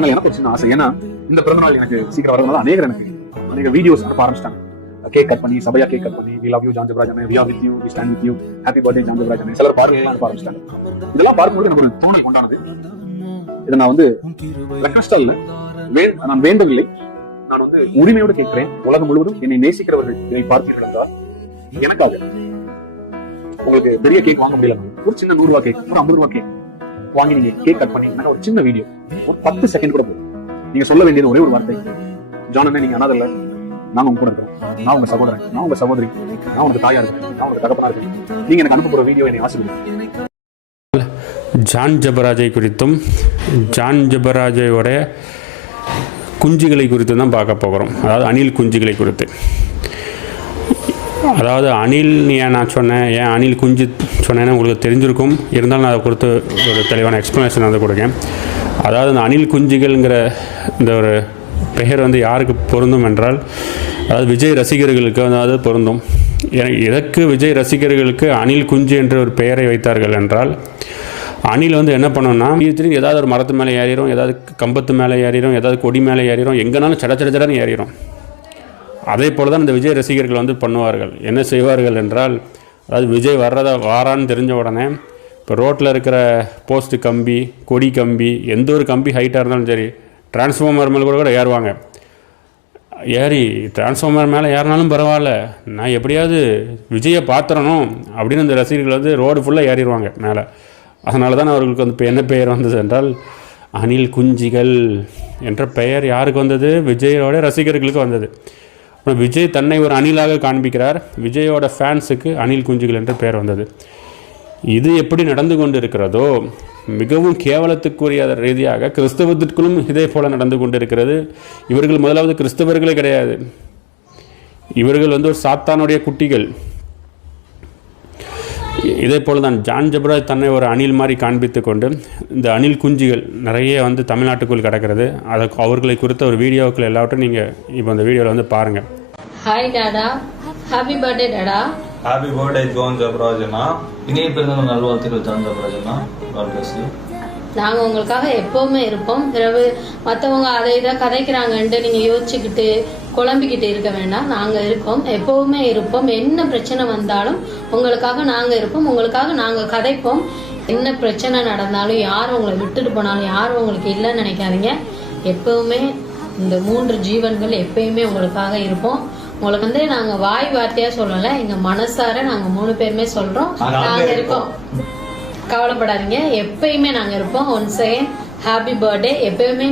ஆனால் எனக்கு ஒரு சின்ன ஆசை, ஏன்னா இந்த பிறந்தநாள் எனக்கு சீக்கிரம் வரதுனால அநேக வீடியோஸ் அனுப்ப ஆரம்பிச்சிட்டாங்க. கேக் கட் பண்ணி, சபையா கேக் கட் பண்ணி, we love you John Jebaraj அண்ணே, we are with you, we stand with you, happy birthday John Jebaraj அண்ணே, சிலர் பார்வையெல்லாம் அனுப்ப ஆரம்பிச்சிட்டாங்க. இதெல்லாம் பார்க்கும்போது எனக்கு ஒரு தோணல் உண்டானது. இதை நான் ரெக்வெஸ்டா இல்ல, நான் வேண்டவில்லை, நான் உரிமையோடு கேட்கிறேன். உலகம் முழுவதும் என்னை நேசிக்கிறவர்கள் இதை பார்த்தீர்கள் என்றால் எனக்காக உங்களுக்கு பெரிய கேக் வாங்க முடியல, ஒரு சின்ன 100 ரூபாய் கேக், ஒரு 50 ரூபாய் கேக் வாங்கி நீங்க கேக் கட் பண்ணீங்கன்னா ஒரு சின்ன வீடியோ, ஒரு 10 செகண்ட் கூட போதும். நீங்க சொல்ல வேண்டியது ஒரே ஒரு வார்த்தை, ஜான் அண்ணே நீங்க அனாதை இல்ல, நான் உங்க கூட இருக்கிறேன், நான் உங்க சகோதரன், நான் உங்க சகோதரி, நான் உங்க தாயா இருக்கேன், நான் உங்க தகப்பனா இருக்கேன், நீங்க எனக்கு அனுப்ப போற வீடியோ என்னை ஆசீர்வதிங்க. ஜான் ஜெபராஜை குறித்தும் ஜான் ஜெபராஜையோட குஞ்சுகளை குறித்து தான் பார்க்க போகிறோம். அதாவது அணில் குஞ்சுகளை குறித்து. அதாவது அணில் ஏன் நான் சொன்னேன், ஏன் அணில் குஞ்சு சொன்னேன்னு உங்களுக்கு தெரிஞ்சிருக்கும். இருந்தாலும் நான் அதை குறித்து ஒரு தெளிவான எக்ஸ்ப்ளனேஷன் வந்து கொடுக்கேன். அதாவது இந்த அணில் குஞ்சுகள்ங்கிற இந்த ஒரு பெயர் யாருக்கு பொருந்தும் என்றால், அதாவது விஜய் ரசிகர்களுக்கு அது பொருந்தும். எதற்கு விஜய் ரசிகர்களுக்கு அணில் குஞ்சு என்ற ஒரு பெயரை வைத்தார்கள் என்றால், அணில் என்ன பண்ணோம்னா ஏதாவது ஒரு மரத்து மேலே ஏறிடும், ஏதாவது கம்பத்து மேலே ஏறிடும், ஏதாவது கொடி மேலே ஏறிடும், எங்கேனாலும் சடச்சடன்னு ஏறிடும். அதே போல் தான் இந்த விஜய் ரசிகர்கள் பண்ணுவார்கள். என்ன செய்வார்கள் என்றால், அதாவது விஜய் வாரான்னு தெரிஞ்ச உடனே இப்போ ரோட்டில் இருக்கிற போஸ்ட்டு கம்பி, கொடி கம்பி, எந்த ஒரு கம்பி ஹைட்டாக இருந்தாலும் சரி, டிரான்ஸ்ஃபார்மர் மேலே கூட ஏறுவாங்க. ஏறி டிரான்ஸ்ஃபார்மர் மேலே ஏறினாலும் பரவாயில்ல, நான் எப்படியாவது விஜயை பார்த்துறணும் அப்படின்னு இந்த ரசிகர்கள் ரோடு ஃபுல்லாக ஏறிடுவாங்க மேலே. அதனால தான் அவர்களுக்கு இப்போ என்ன பெயர் வந்தது என்றால் அணில் குஞ்சிகள் என்ற பெயர் யாருக்கு வந்தது? விஜயோட ரசிகர்களுக்கு வந்தது. விஜய் தன்னை ஒரு அணிலாக காண்பிக்கிறார், விஜயோட ஃபேன்ஸுக்கு அணில் குஞ்சுகள் என்ற பெயர் வந்தது. இது எப்படி நடந்து கொண்டு இருக்கிறதோ, மிகவும் கேவலத்துக்குரிய ரீதியாக கிறிஸ்தவத்திற்குள்ளும் இதே போல் நடந்து கொண்டு இருக்கிறது. இவர்கள் முதலாவது கிறிஸ்தவர்களே கிடையாது, இவர்கள் ஒரு சாத்தானுடைய குட்டிகள். இதே போல் தான் ஜான் ஜெபராஜ் தன்னை ஒரு அணில் மாதிரி காண்பித்து கொண்டு இந்த அணில் குஞ்சுகள் நிறைய தமிழ்நாட்டுக்குள் கிடக்கிறது. அவர்களை குறித்த ஒரு வீடியோக்கள் எல்லாவற்றும் நீங்கள் இப்போ இந்த வீடியோவில் பாருங்கள். Hi Dada, happy birthday Dada. Happy birthday John Jebaraj அண்ணா. இனிய பிறந்தநாள் நல்வாழ்த்துக்கள் ஜான் ஜெபராஜ் அண்ணா. God bless you. நாங்கள் உங்களுக்காக எப்போவுமே இருப்போம். பிறகு மற்றவங்க அதை இதை கதைக்கிறாங்கன்ட்டு நீங்கள் யோசிச்சுக்கிட்டு குழம்பிக்கிட்டு இருக்க வேண்டாம். நாங்கள் இருக்கோம், எப்போவுமே இருப்போம். என்ன பிரச்சனை வந்தாலும் உங்களுக்காக நாங்கள் இருப்போம், உங்களுக்காக நாங்கள் கதைப்போம். என்ன பிரச்சனை நடந்தாலும், யார் உங்களை விட்டுட்டு போனாலும், யாரும் உங்களுக்கு இல்லைன்னு நினைக்காதீங்க. எப்பவுமே இந்த 3 ஜீவன்கள் எப்பயுமே உங்களுக்காக இருப்போம். உங்களுக்கு நாங்கள் வாய் வார்த்தையாக சொல்லலை, எங்கள் மனசார நாங்கள் 3 பேருமே சொல்கிறோம், நாங்கள் இருக்கோம். கவலைப்படாதீங்க, எப்பயுமே நாங்கள் இருப்போம். Once again happy birthday. எப்பயுமே